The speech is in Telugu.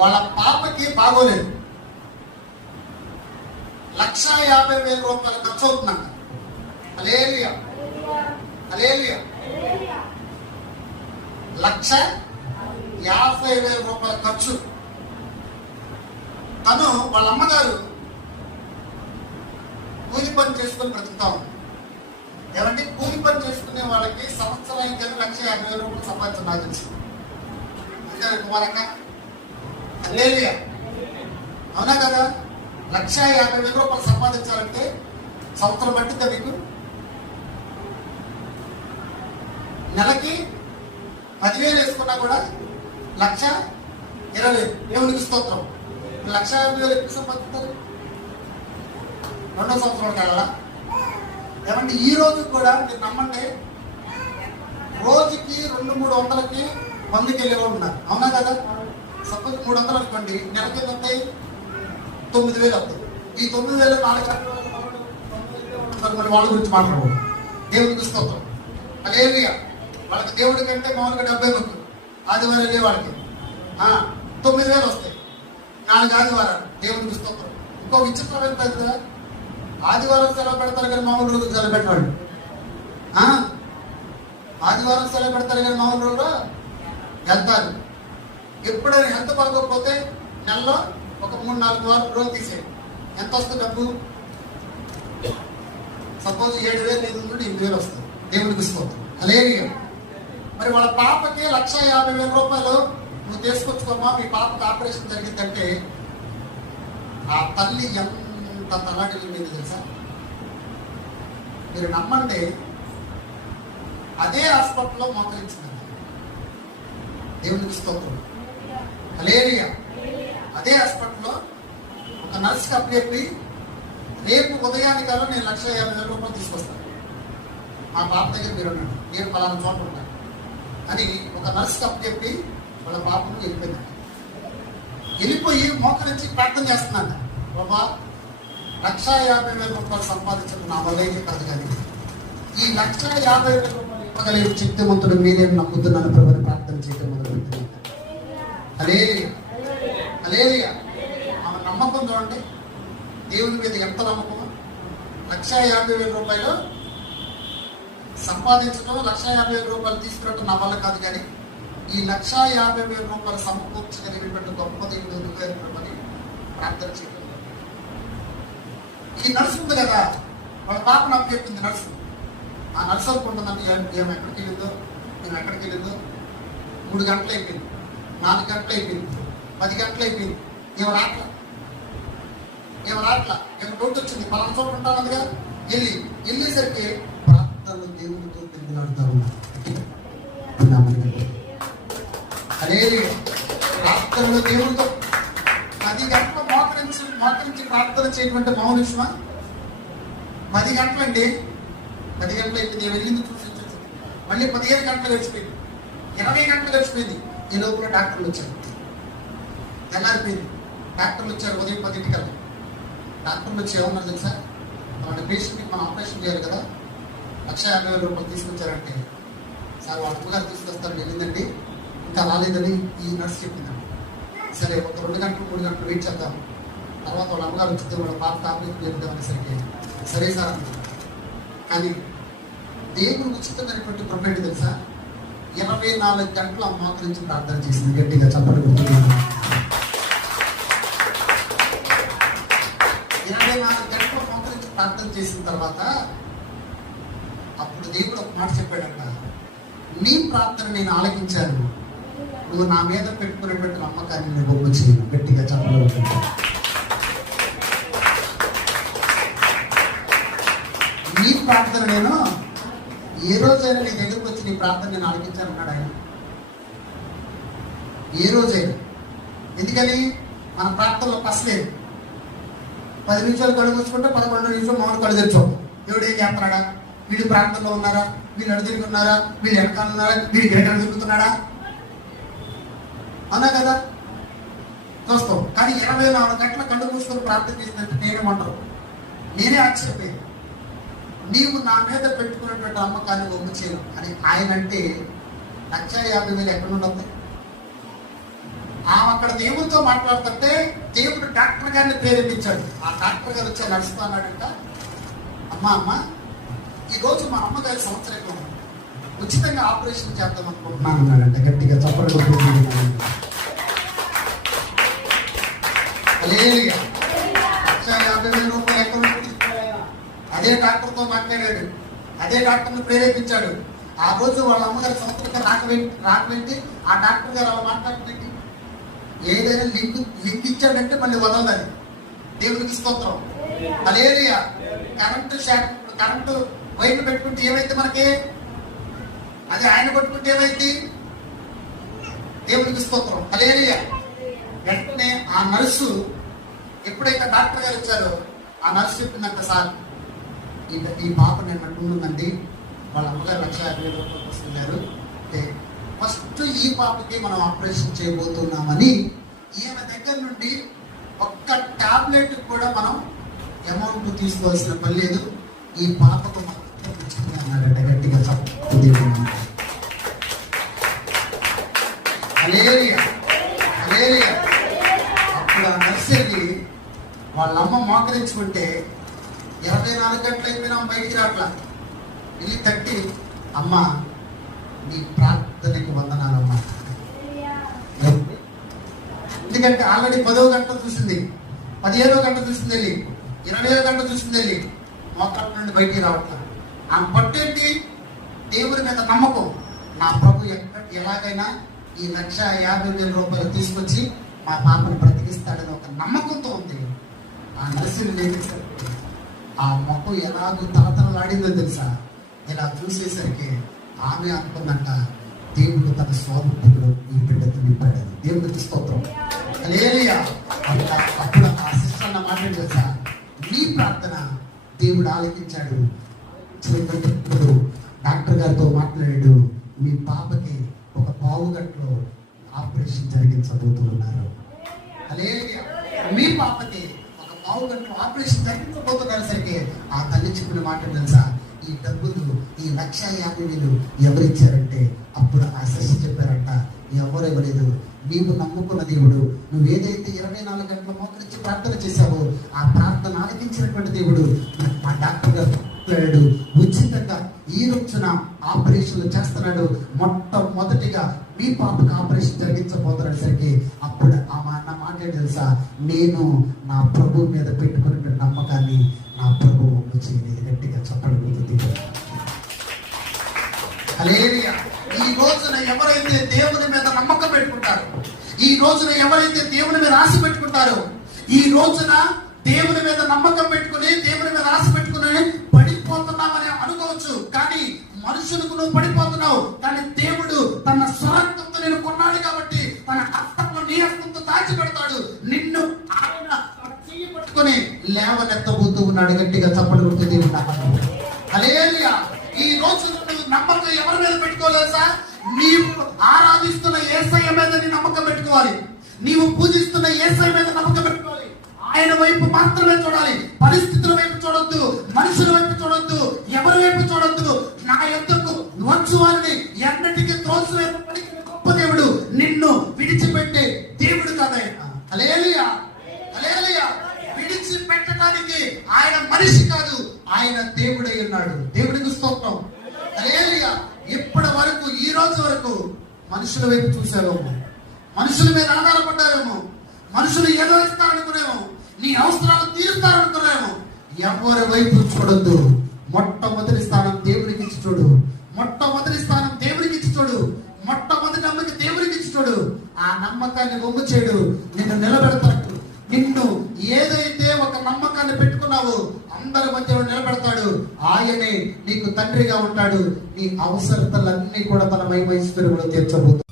వాళ్ళ పాపకి బాగోలేదు. 1,50,000 రూపాయలు ఖర్చు అవుతుందంట. హల్లెలూయా, హల్లెలూయా. 1,50,000 రూపాయల ఖర్చు. తను వాళ్ళ అమ్మగారు కూలి పని చేసుకొని బ్రతుకుతా ఉంది. ఏమంటే కూలి పని చేసుకునే వాళ్ళకి సంవత్సరానికి 1,50,000 రూపాయలు సంపాదించడం నాకు తెలుసు. అంతేనా కుమారంగా? హల్లెలూయా, అవునా కదా? 1,50,000 రూపాయలు సంపాదించాలంటే సంవత్సరం పట్టిందా మీకు? నెలకి 10,000 వేసుకున్నా కూడా 1,20,000. దేవునికి స్తోత్రం. 1,50,000 ఎక్కువ సంపాదిస్తారు. 2వ సంవత్సరం కదా. ఏమంటే ఈ రోజు కూడా మీరు నమ్మండి, రోజుకి 200-300కి మందుకి వెళ్ళేవాళ్ళు ఉన్నారు. అవునా కదా? సపోజ్ 300 అనుకోండి, నెలకి ఎంత అవుతాయి? 9,000 అవుతాయి. ఈ 9,000 మరి వాళ్ళ గురించి మాట్లాడకూడదు. దేవుడికి స్తోత్రం. హల్లెలూయా. వాళ్ళకి దేవుడి కంటే మామూలుగా 70 మంది ఆదివారం వెళ్ళే వాళ్ళకి 9,000 వస్తాయి. 4 ఆదివారాలు. దేవుడికి స్తోత్రం. ఇంకో విచిత్రం ఏంటంటే కదా, ఆదివారం సెలవు పెడతారు కానీ మామూలు రోజు సెలవు పెట్టవాళ్ళు. ఆదివారం సెలవు పెడతారు కానీ మామూలు రోజు వెళ్తారు. ఎప్పుడైనా ఎంత బాగోకపోతే నెలలో ఒక 3-4 రోజులు తీసేయండి. ఎంత వస్తుంది డబ్బు? సపోజ్ 7,000 నుండి 8,000 వస్తుంది. దేవుడికి స్తోత్రం. హల్లెలూయా. మరి వాళ్ళ పాపకి 1,50,000 రూపాయలు నువ్వు తీసుకొచ్చుకోమా, మీ పాపకి ఆపరేషన్ జరిగిందంటే ఆ తల్లి ఎంత తలాటిల్లి మీద తెలుసా? మీరు నమ్మండి, అదే హాస్పిటల్లో మోకరించిందండి. దేవునికి స్తోత్రం. హల్లెలూయా. అదే హాస్పిటల్లో ఒక నర్స్కి అప్పచెప్పి రేపు ఉదయానికల్లా నేను 1,50,000 రూపాయలు తీసుకొస్తాను, మా పాప దగ్గర మీరు ఉన్నాడు, నేను పలానా చోట ఉంటాను అని ఒక నర్స్కి అప్పచెప్పి వాళ్ళ పాపను వెళ్ళిపోయిందండి. వెళ్ళిపోయి మోకరించి ప్రార్థన చేస్తున్నాను, బాబా 1,50,000 రూపాయలు సంపాదించడం నా వల్ల అయితే కాదు, కానీ ఈ 1,50,000 రూపాయలు ఇవ్వగలిగే శక్తివంతుడు మీరే నమ్ముతున్నాను ప్రభుని ప్రార్థన చేయడం మొదలుపెట్టింది. హల్లెలూయా, హల్లెలూయా. ఆమె నమ్మకం చూడండి, దేవుని మీద ఎంత నమ్మకం. 1,50,000 రూపాయలు సంపాదించడం, 1,50,000 రూపాయలు తీసుకురావడం నా వల్ల కాదు, కానీ ఈ 1,50,000 రూపాయలు సమకూర్చగలిగినటువంటి గొప్ప దేవుడు అని ప్రార్థన చేయడం. ఈ నర్సు ఉంది కదా, వాళ్ళ పాప నాకు చెప్పింది నర్సు. ఆ నర్సు అనుకుంటుందంటే ఏమో ఎక్కడికి వెళ్ళిందో, మేము ఎక్కడికి వెళ్ళిందో. 3 గంటలు అయిపోయింది, 4 గంటలు అయిపోయింది, 10 గంటలు అయిపోయింది. ఏమో రాట్లా, ఏమో డౌట్ వచ్చింది. పలానా చోట ఉంటానుగా వెళ్ళేసరికి ప్రార్థనలు దేవుడితో పెరుగులాడుతూ ఉన్నారు. హల్లెలూయా. ప్రార్థనలు దేవుడితో 10 గంటలు మోకరించి ప్రార్థన చేయటువంటి మామూలు విషయమా? 10 గంటలండి. 10 గంటలు అయిపోయింది. వెళ్ళింది చూసి మళ్ళీ 15 గంటలు గడిచిపోయింది, 20 గంటలు గడిచిపోయింది. ఈ లోపల డాక్టర్లు వచ్చారు. తెల్లారిపోయింది. డాక్టర్లు వచ్చారు ఉదయం 10ంటికల్లా. డాక్టర్లు వచ్చి ఏమన్నారు తెలుసా? మన పేషెంట్కి మనం ఆపరేషన్ చేయాలి కదా, 1,50,000 రూపాయలు తీసుకొచ్చారంటే, సార్ వాళ్ళ అమ్మగారు తీసుకొస్తారని వెళ్ళిందండి, ఇంకా రాలేదని ఈ నర్స్ చెప్పిందండి. సరే ఒక 2 గంటలు 3 గంటలు వెయిట్ చేద్దాం, తర్వాత వాళ్ళ అమ్మగారు వచ్చితే వాళ్ళ పాప ఆపరేషన్ చేద్దామనేసరికి సరే సార్ అంది. కానీ దేవుడు ఉచితమైనటువంటి ప్రొఫైట్ తెలుసా? 24 గంటలు అమ్మ గురించి ప్రార్థన చేసింది. గట్టిగా చెప్పండి. 24 గంటలు అమ్మ గురించి ప్రార్థన చేసిన తర్వాత అప్పుడు దేవుడు ఒక మాట చెప్పాడంట, నీ ప్రార్థన నేను ఆలకించాను, నువ్వు నా మీద పెట్టుకునేటువంటి నమ్మకాన్ని నేను గొప్ప చేయను. గట్టిగా చెప్పండి. నీ ప్రార్థన నేను ఏ రోజైనా నీ దగ్గరకు వచ్చి నీ ప్రార్థన నేను ఆలకించానన్నాడు ఆయన. ఏ రోజైనా. ఎందుకని మన ప్రార్థనలో పసలేదు. 10 నిమిషాలు కళ్ళు మూసుకుంటే 11 నిమిషాలు మౌన కళ్ళు తెచ్చాం. దేవుడు ఏం చేస్తున్నాడా? వీళ్ళు ప్రార్థనలో ఉన్నారా? వీళ్ళు అడుగుతూ ఉన్నారా? వీళ్ళు వెనకాల ఉన్నారా? వీడికి ఎక్కడ తిరుగుతున్నాడా? అన్నా కదా చూస్తాం. కానీ 24 గంటల కళ్ళు మూసుకొని ప్రార్థన చేసినట్టు నేనేమంటారు? నేనే ఆశ్చర్యపోయింది. నీవు నా మీద పెట్టుకున్నటువంటి నమ్మకాన్ని ఒమ్ము చేయను అని ఆయన అంటే 1,50,000 ఎక్కడ ఉండదు? ఆమె అక్కడ దేవుడితో మాట్లాడుతుంటే దేవుడు డాక్టర్ గారిని ప్రేరేపించాడు. ఆ డాక్టర్ గారు వచ్చి నడుస్తున్నాడంట, అమ్మ ఈ రోజు మా అమ్మగారి సంవత్సరం ఉచితంగా ఆపరేషన్ చేద్దాం అనుకుంటున్నాను అన్నాడంట. గట్టిగా చప్పట్లు రూపాయలు ఎక్కడ అదే డాక్టర్తో మాట్లాడాడు, అదే డాక్టర్ని ప్రేరేపించాడు. ఆ రోజు వాళ్ళ అమ్మగారి సంవత్సరం రాకబెట్టి ఆ డాక్టర్ గారు అలా మాట్లాడబెట్టి ఏదైనా లింక్ ఇచ్చాడంటే మళ్ళీ వదలదు. దేవుడికి స్తోత్రం. హల్లెలూయా. కరెంటు వైపు పెట్టుకుంటే ఏమైతే మనకి, అది ఆయన కొట్టుకుంటే ఏమైంది? దేవుడికి స్తోత్రం. హల్లెలూయా. వెంటనే ఆ నర్సు ఎప్పుడైతే డాక్టర్ గారు వచ్చారో ఆ నర్సు చెప్పిందంట, సార్ ఈ పాప నేను అంటుందండి, వాళ్ళ అమ్మగారు 1,50,000 వస్తున్నారు, ఫస్ట్ ఈ పాపకి మనం ఆపరేషన్ చేయబోతున్నామని ఈయన దగ్గర నుండి ఒక్క టాబ్లెట్ కూడా మనం అమౌంట్ తీసుకోవాల్సిన పని లేదు, ఈ పాపకు అన్నాడట. గట్టిగా అప్పుడు ఆ నర్సరీ వాళ్ళ అమ్మ మోకరించుకుంటే 24 గంటలు అయిపోయినా బయటికి రాట్లా. వెళ్ళి తట్టి, అమ్మ నీ ప్రార్థనకి వందనాలమ్మా. ఎందుకంటే ఆల్రెడీ 10వ గంట చూసింది, 15వ గంట చూసింది వెళ్ళి, 20వ గంట చూసింది వెళ్ళి, మోకాళ్ళ నుండి బయటికి రావట్లా. ఆ పట్టేంటి? దేవుడి మీద నమ్మకం. నా ప్రభు ఎలాగైనా ఈ 1,50,000 రూపాయలు తీసుకొచ్చి మా పాపను బ్రతికిస్తాడని ఒక నమ్మకంతో ఉంది. ఆ నర్సుని లేచేసరికి ఆ మొక్క ఎలాగో తలతలలాడిందో తెలుసా? ఇలా చూసేసరికి ఆమె అనుకుందంట, దేవుడు తన స్వరూపంలో ఈ బిడ్డకు నింపాడు. దేవుడికి స్తోత్రం. హల్లెలూయా. అప్పుడు ఆ సిస్టర్ అన్న మాట తెలుసా? నీ ప్రార్థన దేవుడు ఆలకించాడు. ఇప్పుడు డాక్టర్ గారితో మాట్లాడాడు, మీ పాపకి ఒక పావు గంటలో ఆపరేషన్ జరిగించబోతున్నారు. హల్లెలూయా. మీ పాపకి ఒక పావు గంటలో ఆపరేషన్ జరిగించబోతున్నారు సరికి ఆ తల్లి చెప్పిన మాట తెలుసా? ఈ డబ్బులు, ఈ 1,50,000 ఎవరిచ్చారంటే అప్పుడు ఆ శశి చెప్పారంట, ఎవరు ఇవ్వలేదు, నీవు నమ్ముకున్న దేవుడు, నువ్వు ఏదైతే 24 గంటల మోకరించి ప్రార్థన చేశావో ఆ ప్రార్థన ఆలకించినటువంటి దేవుడు మా డాక్టర్ గారు మాట్లాడాడు, ఉచితంగా ఈ రోజున ఆపరేషన్లు చేస్తున్నాడు. మొట్టమొదటిగా మీ పాపకు ఆపరేషన్ జరిగించబోతున్నాడు సరికి అప్పుడు ఆ మాట తెలుసా? నేను నా ప్రభు మీద పెట్టుకున్న నమ్మకాన్ని నా ప్రభు చేయలేదు. గట్టిగా చెప్పగలుగుతుంది. హల్లెలూయా. ఈ రోజున ఎవరైతే దేవుని మీద నమ్మకం పెట్టుకుంటారో, ఈ రోజున ఎవరైతే దేవుని మీద ఆశ పెట్టుకుంటారో, ఈ రోజున దేవుని మీద నమ్మకం పెట్టుకుని దేవుని మీద ఆశ పెట్టుకుని పడిపోతున్నామని అనుకోవచ్చు, కానీ మనుషులకు నువ్వు పడిపోతున్నావు, కానీ దేవుడు తన స్వరక్తంతో నేను కొన్నాడు కాబట్టి తన హస్తంలో నీ హస్తంతో దాచిపెడతాడు. నిన్ను ఆయన పట్టుకొని లేవనెత్తబోతూ ఉన్నాడు. గట్టిగా చప్పట్లు దేవుడు. హల్లెలూయా. ఈ రోజు నువ్వు నమ్మకం ఎవరి మీద పెట్టుకోలేదు సార్? నీవు ఆరాధిస్తున్న యేసయ్య మీద నీ నమ్మకం పెట్టుకోవాలి. నీవు పూజిస్తున్న యేసయ్య మీద నమ్మకం పెట్టుకోవాలి. ఆయన వైపు మాత్రమే చూడాలి. పరిస్థితుల వైపు చూడొద్దు, మనుషుల వైపు చూడొద్దు, ఎవరి వైపు చూడొద్దు. నా యొద్దకు వచ్చు వారిని ఎన్నటికీ త్రోసివేత పలికిన గొప్ప దేవుడు, నిన్ను విడిచిపెట్టే దేవుడు కదా. హల్లెలూయా. హల్లెలూయా. విడిచిపెట్టడానికి ఆయన మనిషి కాదు, ఆయన దేవుడై ఉన్నాడు. దేవుడికి స్తోత్రం. హల్లెలూయా. ఇప్పటి వరకు, ఈ రోజు వరకు మనుషుల వైపు చూసావేమో, మనుషుల మీద ఆధారపడ్డారేమో, మనుషులు ఏదో ఇస్తారనుకునేమో, నీ అవసరాలు తీరుస్తారనుకునేమో. ఎవరి వైపు చూడొద్దు. మొట్టమొదటి స్థానం దేవుడికి ఇచ్చి చూడు. మొట్టమొదటి స్థానం దేవుడికి ఇచ్చి చూడు. మొట్టమొదటి నమ్మకం దేవుడికి ఇచ్చి చూడు. ఆ నమ్మకాన్ని ఒమ్ము చేయడు, నిన్ను నిలబెడతాడు. నిన్ను ఏదైతే ఒక నమ్మకాన్ని పెట్టుకున్నావో అందరి మధ్య నిలబెడతాడు. ఆయనే నీకు తండ్రిగా ఉంటాడు. నీ అవసరతలన్నీ కూడా తన మహిమ ఐశ్వర్యంలో తీర్చబోతాడు.